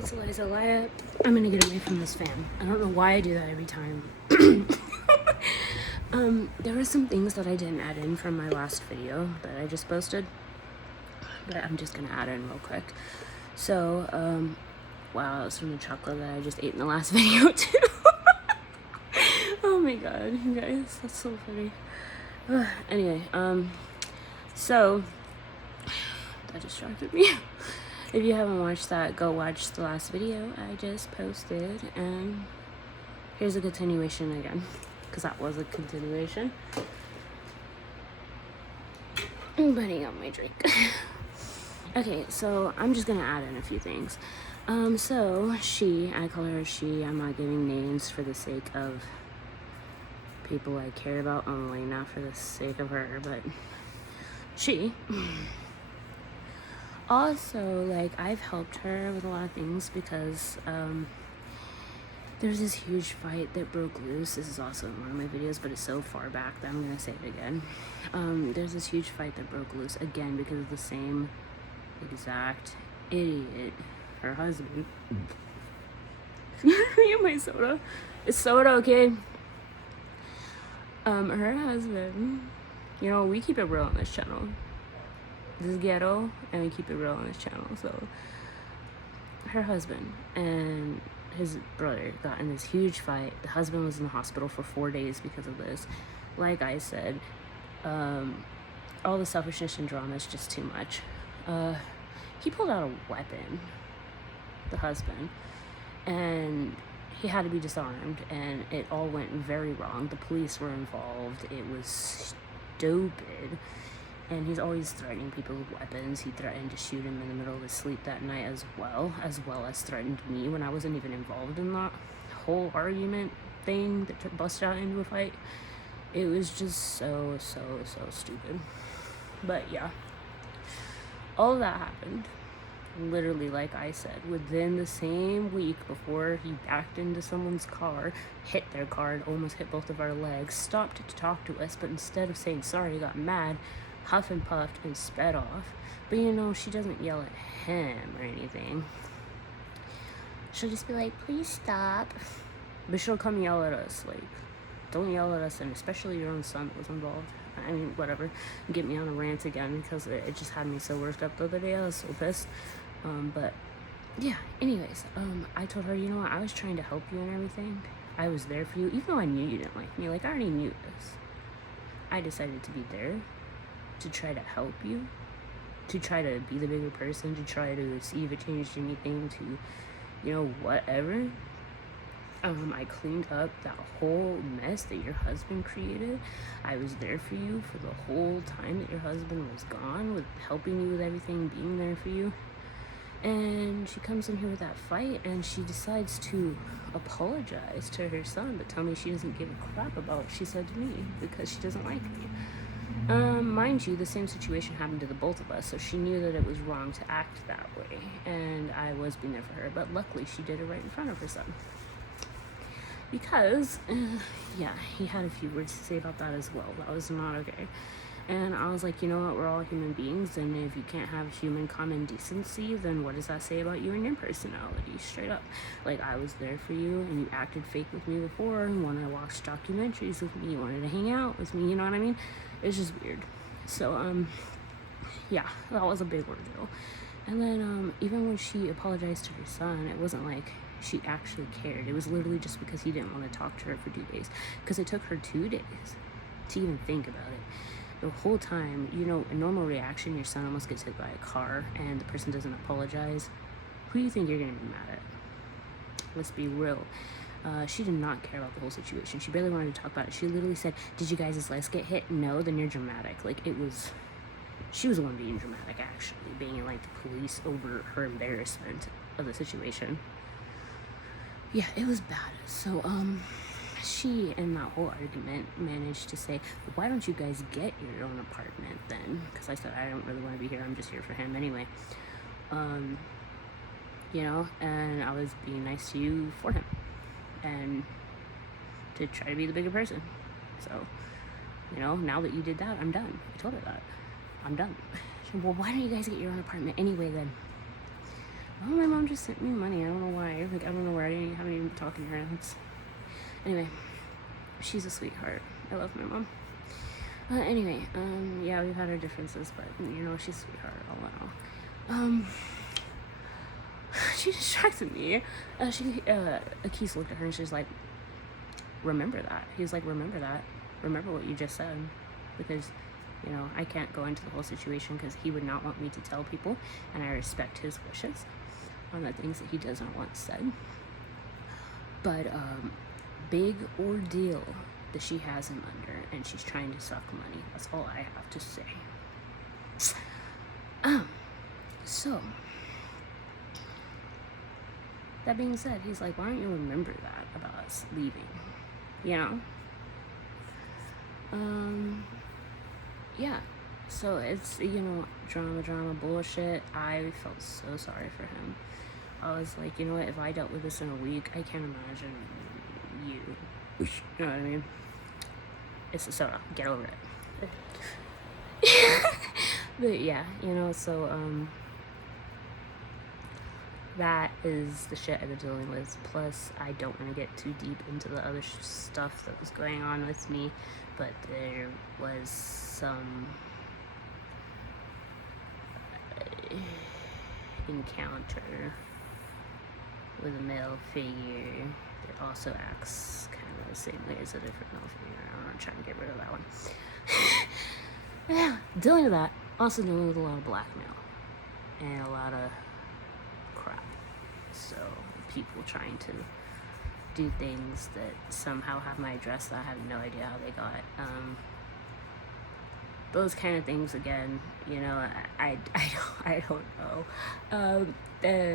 it's Eliza Elia. I'm gonna get away from this fan. I don't know why I do that every time. There were some things that I didn't add in from my last video that I just posted, but I'm just gonna add in real quick. So, wow, it's from the chocolate that I just ate in the last video too. Oh my god, you guys, that's so funny. Anyway, so that distracted me. If you haven't watched that, go watch the last video I just posted, and here's a continuation again, because that was a continuation. I'm putting up my drink. Okay, so I'm just gonna add in a few things. So she, I call her she, I'm not giving names for the sake of people I care about only, not for the sake of her, but she also, like, I've helped her with a lot of things because there's this huge fight that broke loose. This is also in one of my videos, but it's so far back that I'm gonna say it again. There's this huge fight that broke loose again because of the same exact idiot, her husband. My soda. It's soda, okay? Her husband, you know, we keep it real on this channel. This is ghetto, and we keep it real on this channel. So her husband and his brother got in this huge fight. The husband was in the hospital for 4 days because of this. Like I said, all the selfishness and drama is just too much. He pulled out a weapon, the husband, and he had to be disarmed, and it all went very wrong. The police were involved. It was stupid. And he's always threatening people with weapons. He threatened to shoot him in the middle of his sleep that night as well as threatened me when I wasn't even involved in that whole argument thing that busted out into a fight. It was just so stupid. But yeah, all of that happened, literally, like I said, within the same week before he backed into someone's car, hit their car, and almost hit both of our legs, stopped to talk to us, but instead of saying sorry, got mad, huffed and puffed, and sped off. But you know, she doesn't yell at him or anything. She'll just be like, please stop. But she'll come yell at us, like, don't yell at us, and especially your own son that was involved. I mean, whatever. Get me on a rant again, because it just had me so worked up the other day. I was so pissed. But yeah, anyways, I told her, you know what, I was trying to help you and everything. I was there for you, even though I knew you didn't like me. Like, I already knew this. I decided to be there to try to help you, to try to be the bigger person, to try to see if it changed anything, to, you know, whatever. I cleaned up that whole mess that your husband created. I was there for you for the whole time that your husband was gone, with helping you with everything, being there for you. And she comes in here with that fight, and she decides to apologize to her son, but tell me she doesn't give a crap about what she said to me because she doesn't like me. Mind you, the same situation happened to the both of us, so she knew that it was wrong to act that way, and I was being there for her, but luckily she did it right in front of her son. Because, yeah, he had a few words to say about that as well. That was not okay. And I was like, you know what, we're all human beings, and if you can't have human common decency, then what does that say about you and your personality? Straight up. Like, I was there for you, and you acted fake with me before, and wanted to watch documentaries with me, you wanted to hang out with me, you know what I mean? It's just weird. So, yeah, that was a big ordeal. And then, even when she apologized to her son, it wasn't like she actually cared. It was literally just because he didn't want to talk to her for 2 days. Because it took her 2 days to even think about it. The whole time, you know, a normal reaction, your son almost gets hit by a car and the person doesn't apologize. Who do you think you're going to be mad at? Let's be real. She did not care about the whole situation. She barely wanted to talk about it. She literally said, did you guys' legs get hit? No, then you're dramatic. Like, it was, she was the one being dramatic, actually, being like the police over her embarrassment of the situation. Yeah, it was bad. So, she, in that whole argument, managed to say, why don't you guys get your own apartment then? Because I said, I don't really want to be here. I'm just here for him anyway. You know, and I was being nice to you for him. And to try to be the bigger person. So, you know, now that you did that, I'm done. I told her that. I'm done. She said, well, why don't you guys get your own apartment anyway then? Oh, my mom just sent me money. I don't know why. Like, I don't know where. I haven't even been talking to her. Anyway, she's a sweetheart. I love my mom. Anyway, yeah, we've had our differences, but you know, she's a sweetheart. All in all. She distracted me. Akis looked at her and she's like, remember that. He's like, remember that. Remember what you just said. Because, you know, I can't go into the whole situation because he would not want me to tell people, and I respect his wishes on the things that he does not want said. But, big ordeal that she has him under, and she's trying to suck money. That's all I have to say. So, that being said, he's like, why don't you remember that about us leaving? You know? Yeah. So it's, you know, drama, bullshit. I felt so sorry for him. I was like, you know what, if I dealt with this in a week, I can't imagine you. You know what I mean? It's a soda. Get over it. But yeah, you know, so, that is the shit I've been dealing with. Plus, I don't want to get too deep into the other stuff that was going on with me, but there was some encounter with a male figure that also acts kind of the same way as a different male figure. I'm not trying to get rid of that one. Yeah, dealing with that. Also dealing with a lot of blackmail and a lot of crap. So people trying to do things that somehow have my address that I have no idea how they got. Those kind of things again, you know, I don't know.